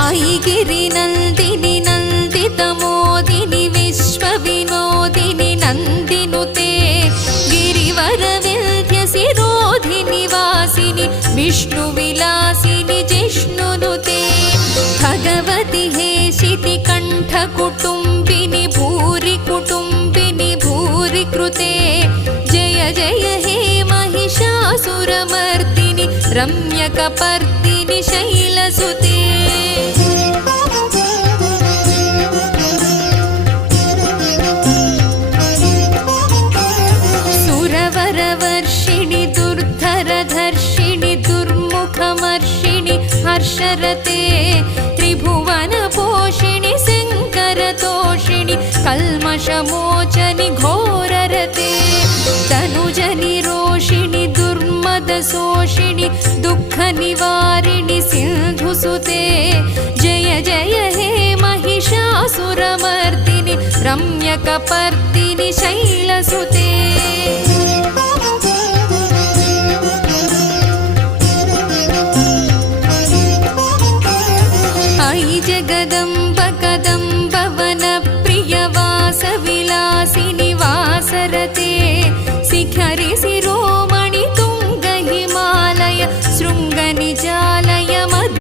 ऐगिरिनन्दिनि नन्दितमोदिनि विश्वविनोदिनि नन्दिनुते गिरिवरविन्ध्यसिरोधिनि वासिनि विष्णुविलासिनि जिष्णुनुते भगवति हेशिति कण्ठकुटुम्बिनि भूरि कुटुम्बिनि भूरि कृते जय जय हे महिषासुरमर्दिनि रम्यकपर्दिनि शैलसुते सुरवरवर्षिणि दुर्धरधर्षिणि दुर्मुखमर्षिणि हर्षरते त्रिभुवनपोषिणि शङ्करतोषिणि कल्मषमोचनि घोररते तनुजनि रोषिणि दुर्मदशोषिणि दुःखनिवारिणि सिन्धुसुते जय जय हे महिषासुरमर्दिनि रम्यकपर्दिनि शैलसुते ऐ जगदम्ब कदम्ब